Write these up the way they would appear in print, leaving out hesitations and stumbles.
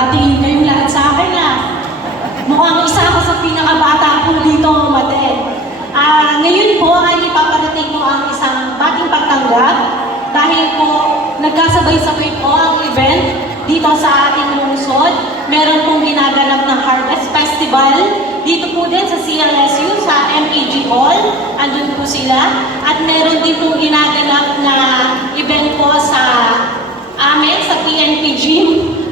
Nakatingin kayong lahat sa akin mukhang isa ako sa pinakabata po dito umaten. Ngayon po ay ipaparating ko ang isang bating pagtanggap dahil po nagkasabay-sabay po ang event dito sa ating lungsod. Meron pong ginaganap ng Harvest Festival dito po din sa CLSU, sa MPG Hall. Andun po sila. At meron din pong ginaganap na event po sa amin, sa PNP Gym.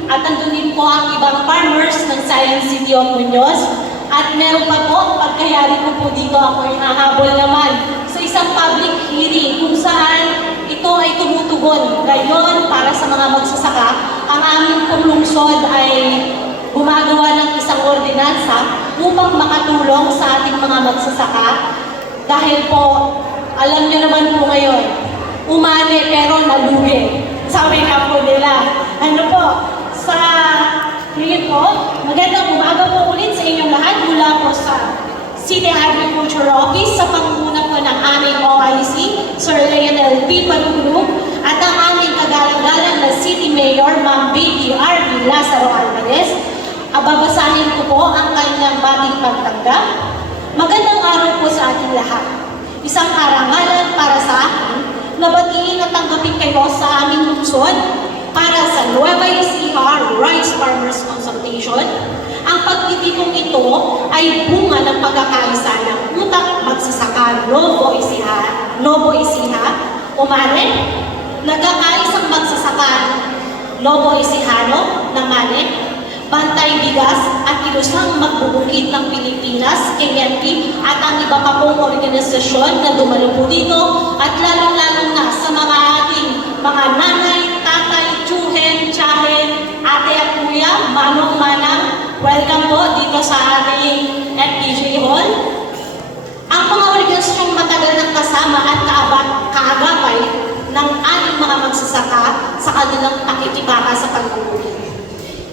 At andun din po ang ibang farmers ng Science City of Muñoz. At meron pa po, pagkayari ko po dito, ako ay hahabol naman sa isang public hearing kung saan ito ay tumutugon. Ngayon, para sa mga magsasaka, ang aming pong lungsod ay gumagawa ng isang ordinansa upang makatulong sa ating mga magsasaka. Dahil po, alam nyo naman po ngayon, umani pero nalugi. Sabi nga po nila. Ano po, sa ngayon po, magandang umaga po ulit sa inyong lahat mula po sa City Agriculture Office sa pangunguna po ng aming OIC, Sir Lionel P. Paluguru, at ang aming kagalang-galang na City Mayor, Ma'am Baby R. Lazaro Alvarez. Babasahin ko po ang kanyang bating pagtanggap. Magandang araw po sa ating lahat. Isang karangalan para sa akin na batiin at tanggapin kayo sa aming lungsod para sa Nueva Ecija Rice Farmers Consultation. Ang pagtitipong ito ay bunga ng pagkakaisa ng utak magsasaka Novo Ecija, umane, nagkakaisang magsasaka Novo Ecijano ng Mane, Bantay Bigas at Kilusang Magbubukid ng Pilipinas, KNP, at ang iba pa pong organisasyon na dumalo po dito, at lalong-lalong na sa mga ating mga nanay, tatay, tsuhen, tsahen, ate at kuya, manong-manang, welcome po dito sa ating FPJ Hall. Ang mga organisasyong matagal ng kasama at kaagapay ng ating mga magsasaka sa kanilang pakikibaka sa pagbubuhay.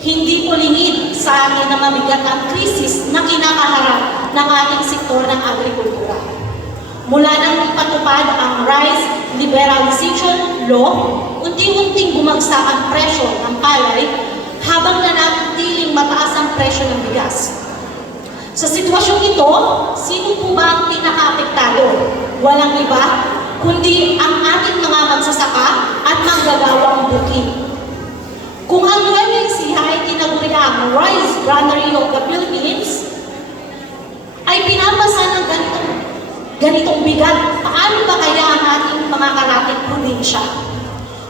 Hindi po lingid sa atin na mabigat ang krisis na kinakaharap ng ating sektor ng agrikultura. Mula nang ipatupad ang Rice Liberalization Law, unti-unting bumagsak ang presyo ng palay habang nanatiling mataas ang presyo ng bigas. Sa sitwasyong ito, sino po ba ang pinaka-apektado? Walang iba, kundi ang ating mga magsasaka at manggagawang bukid. Kung ang Nueva Ecija ay tinaguri ang Rice Granary of the Philippines, ay pinapasa ng ganitong bigat, paano ba kaya ang ating mga karating probinsya?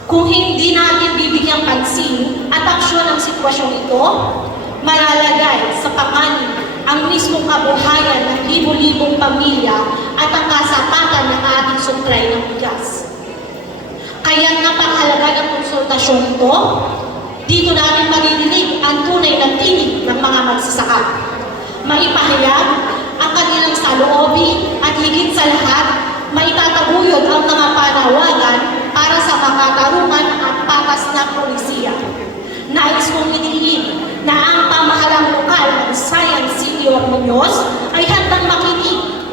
Kung hindi natin bibigyang pansin at aksyon ang sitwasyong ito, malalagay sa panganib ang mismong kabuhayan ng libo-libong pamilya at ang kasapatan ng ating supply ng bigas. Kaya napakahalaga ng konsultasyong ito. Dito natin maririnig ang tunay na tinig ng mga magsasaka. Maipahayag ang kanilang saloobin at higit sa lahat, maitataguyod ang mga panawagan para sa makatarungan at patas na polisiya. Nais kong idiin na ang pamahalang lokal ng Science City of Muñoz ay handang makinig,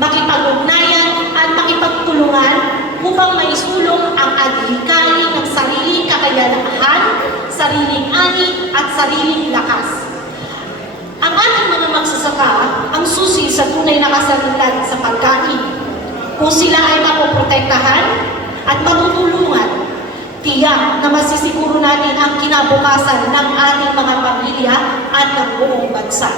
makipag-ugnayan at makipagtulungan upang maisulong ang adhikain ng sariling kakayanahan, sariling ani at sariling lakas. Ang ating mga magsasaka ang susi sa tunay na kasalulan sa pagkain. Kung sila ay mapoprotektahan at matutulungan, tiyak na masisiguro natin ang kinabukasan ng ating mga pamilya at ng buong bansa.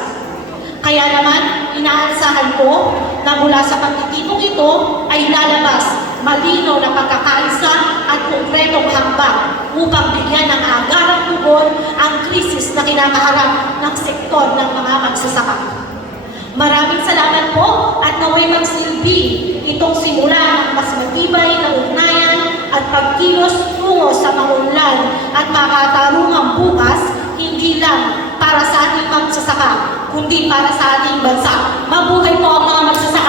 Kaya naman, inaasahan ko na mula sa pagtitipong ito ay lalabas malinaw na pagkakaisa at konkretong hakbang upang bigyan ng agarang tugon ang krisis na kinakaharap ng sektor ng mga magsasaka. Maraming salamat po at naway magsilbi itong simula ng mas matibay na ugnayan at pagkilos tungo sa maunlad at makatarungang bukas, hindi lang para sa ating magsasaka, kundi para sa ating bansa. Mabuhay po ang mga magsasaka!